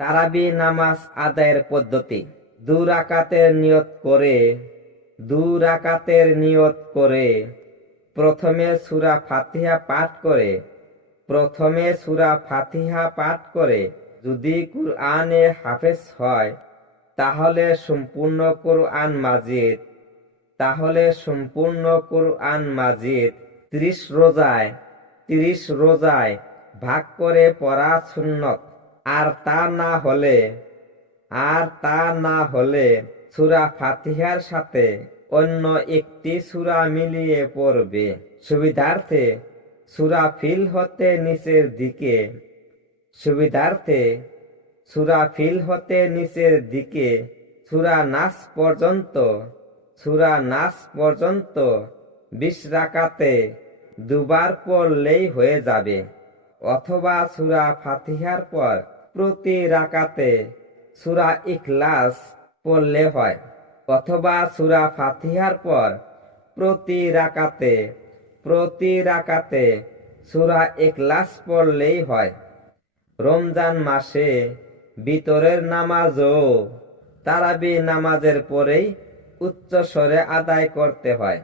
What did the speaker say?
তারাবি নামাজ আদায়ের পদ্ধতি। 2 রাকাতের নিয়ত করে প্রথমে সূরা ফাতিহা পাঠ করে যদি কুরআনে হাফেজ হয় তাহলে সম্পূর্ণ কুরআন মাজিদ 30 রোজায় ভাগ করে পড়া সুন্নত। আর তা না হলে সূরা ফাতিহার সাথে অন্য একটি সূরা মিলিয়ে পড়বে। সুবিধার্থে সূরা ফিল হতে নিচের দিকে সূরা নাস পর্যন্ত 20 রাকাতে দুবার পড়লেই হয়ে যাবে, অথবা সূরা ফাতিহার পর প্রতি রাকাতে সূরা ইখলাস পড়লে হয়, অথবা সূরা ফাতিহার পর প্রতি রাকাতে সূরা ইখলাস পড়লেই হয়। রমজান মাসে ভিতরের নামাজও তারাবি নামাজের পরেই উচ্চ স্বরে আদায় করতে হয়।